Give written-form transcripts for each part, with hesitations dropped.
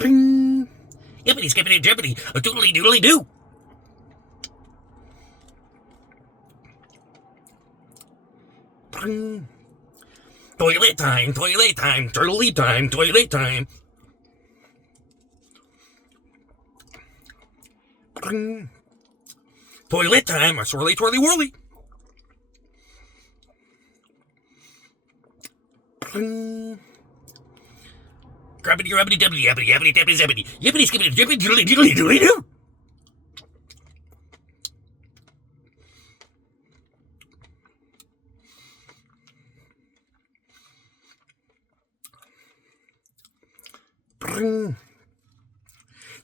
Yippity skippity jippity, a doodly doodly doo. Toilet time, turtley time, toilet time. Toilet time, a swirly twirly whirly. Grabbity grabbity debbity yabbity yabbity debbity zebbity. Yippity skippity jippity doodly doodly doodly doo.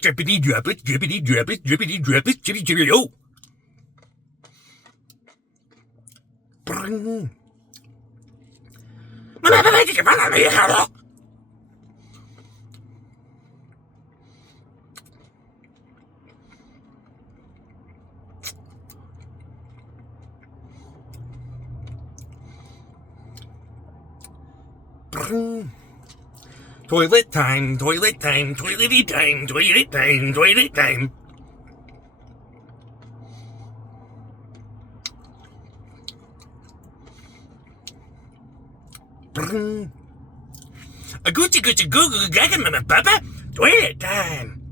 Drippity droplets, drippity droplets, drippity droplets, chippy chippy oh. Toilet time, toilet time, toilety time, toilet time, toilet time. A goochie goochie goo goo gaga mama papa, toilet time.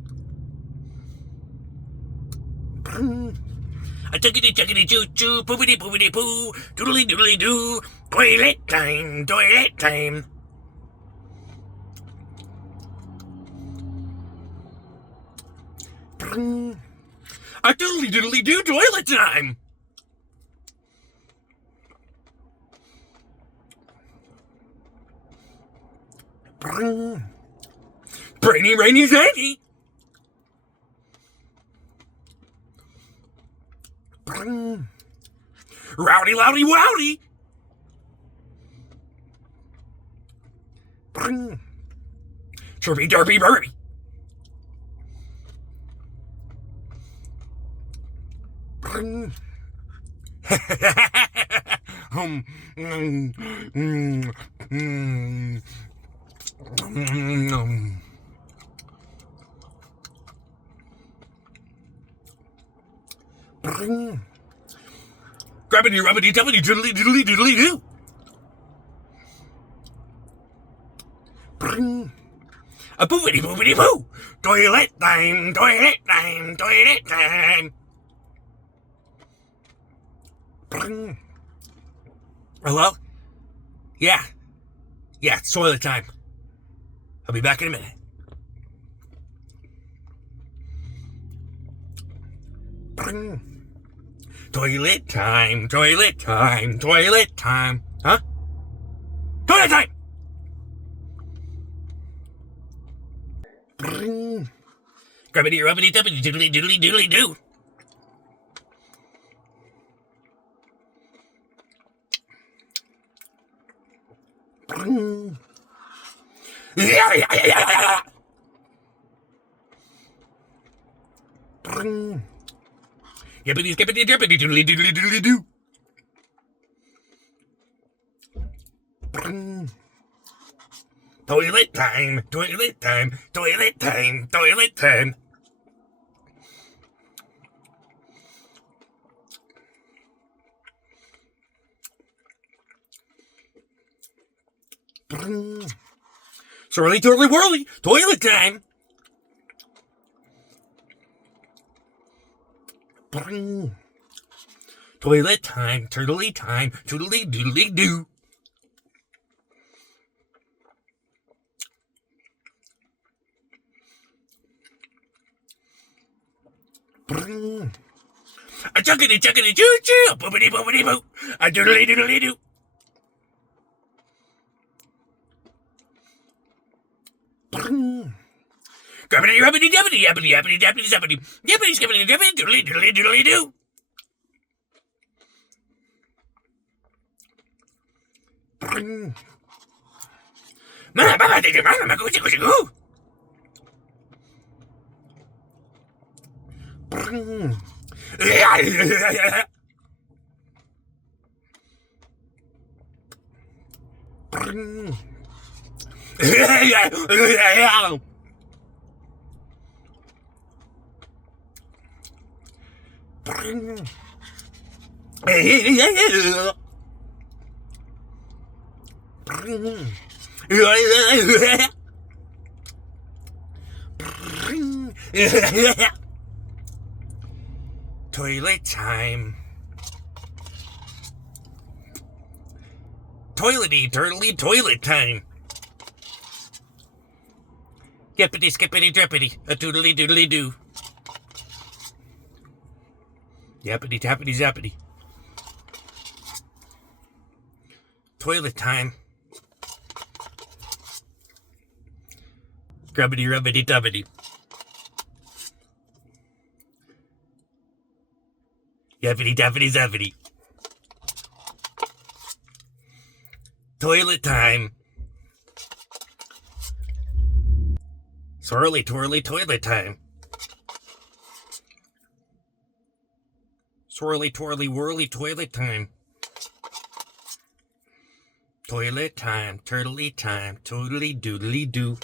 A chuckity choo choo, poopity poopity poo, doodly doodly doo, toilet time, toilet time. A doodly doodly doo, toilet time. Brainy rainy zanny. Rowdy loudy wowdy. Chirpy derpy burpy. Grabbity rubbity dubbity doodly doodly doodly doo. A poopity poopity poo. Toilet time, toilet time, toilet time. Hello? Yeah, it's toilet time. I'll be back in a minute. Toilet time, toilet time, toilet time. Huh? Toilet time! Grabbity rubbity dubbity doodly doodly doodly doo. Yippity skippity dippity doodly doodly doodly doo. Toilet time, toilet time, toilet time, toilet time. Swirly twirly whirly, toilet time. Toilet time, turtley time, toodly doodly doo. A chuckity chuckity choo choo, a poopity poopity poo, a doodly doodly doo. Grabbity rabbity dabbity yabbity yabbity dabbity zabbity, yippity skippity dippity doodly doodly doodly doo. Mana baba did mana ma goochie goochie goo. Toilet time. Toilety, turtlety, toilet time. Yippity, skippity, drippity, a doodly doodly doo. Yappity, tappity, zappity. Toilet time. Grubbity, rubbity, dubbity. Yappity, tappity, zappity. Toilet time. Swirly, twirly, toilet time. Swirly, twirly, whirly, toilet time. Toilet time, turtley time, totally doodly doo.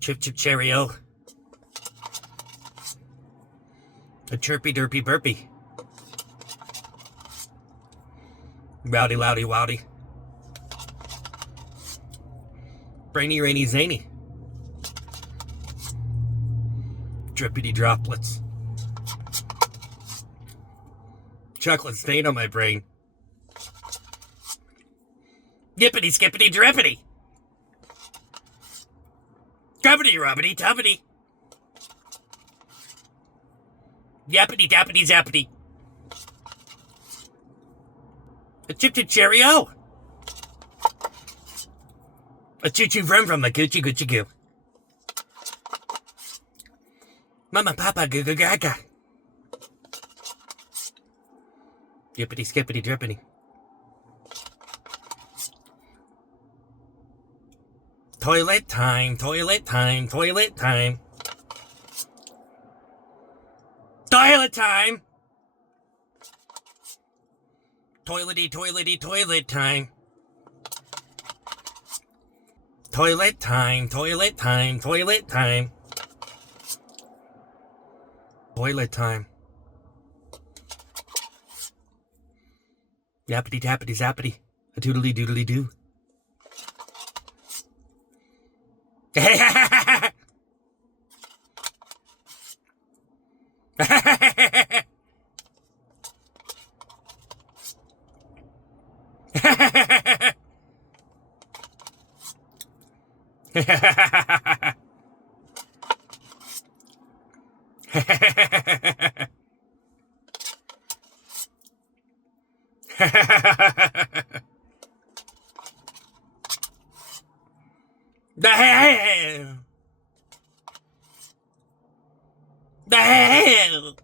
Chip, chip, cheerio. A chirpy, derpy, burpy. Rowdy, loudy, wowdy. Brainy, rainy, zany. Drippity droplets. Chocolate stain on my brain. Yippity, skippity, drippity. Grubbity, rubbity, tubbity. Yappity, dappity, zappity. A chip chip cheerio. A choo choo vroom from a goochie goochie goo. Mama papa goo goo gaga. Yippity skippity drippity. Toilet time, toilet time, toilet time. Toilet time! Toilety, toilety, toilet time. Toilet time, toilet time, toilet time. Toilet time. Yappity tappity zappity. A doodly doodly doo. The hell!